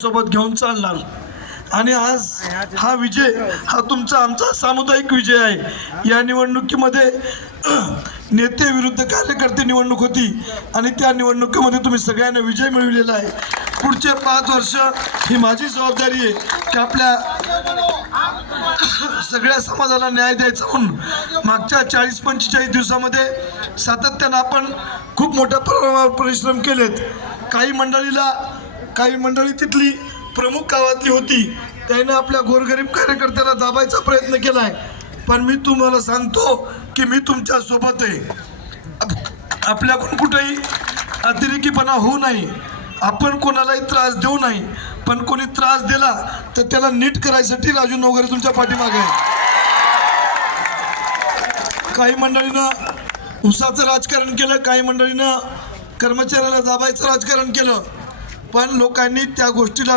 सोबत घेऊन चालणार. आणि आज हा विजय हा तुमचा आमचा सामुदायिक विजय आहे. या निवडणुकीमध्ये नेते विरुद्ध कार्यकर्ते निवडणूक होती आणि त्या निवडणुकीमध्ये तुम्ही सगळ्यांना विजय मिळवलेला आहे. पुढचे पाच वर्ष ही माझी जबाबदारी आहे की आपल्या सगळ्या समाजाला न्याय द्यायचा म्हणून मागच्या चाळीस पंचेचाळीस दिवसामध्ये सातत्यानं आपण खूप मोठ्या प्रमाणावर परिश्रम केलेत. काही मंडळीला काही मंडळी तिथली प्रमुख गावातली होती. त्यानं आपल्या गोरगरीब कार्यकर्त्याला दाबायचा प्रयत्न केला आहे पण मी तुम्हाला सांगतो की मी तुमच्यासोबत आहे आपल्याकडून कुठेही अतिरेकीपणा होऊ नये आपण कोणालाही त्रास देऊ नाही. पण कोणी त्रास दिला तर त्याला नीट करायसाठी राजू नोगरे तुमच्या पाठीमागे आहे काही मंडळीनं उसाचं राजकारण केलं काही मंडळीनं कर्मचाऱ्याला दाबायचं राजकारण केलं. पण लोकांनी त्या गोष्टीला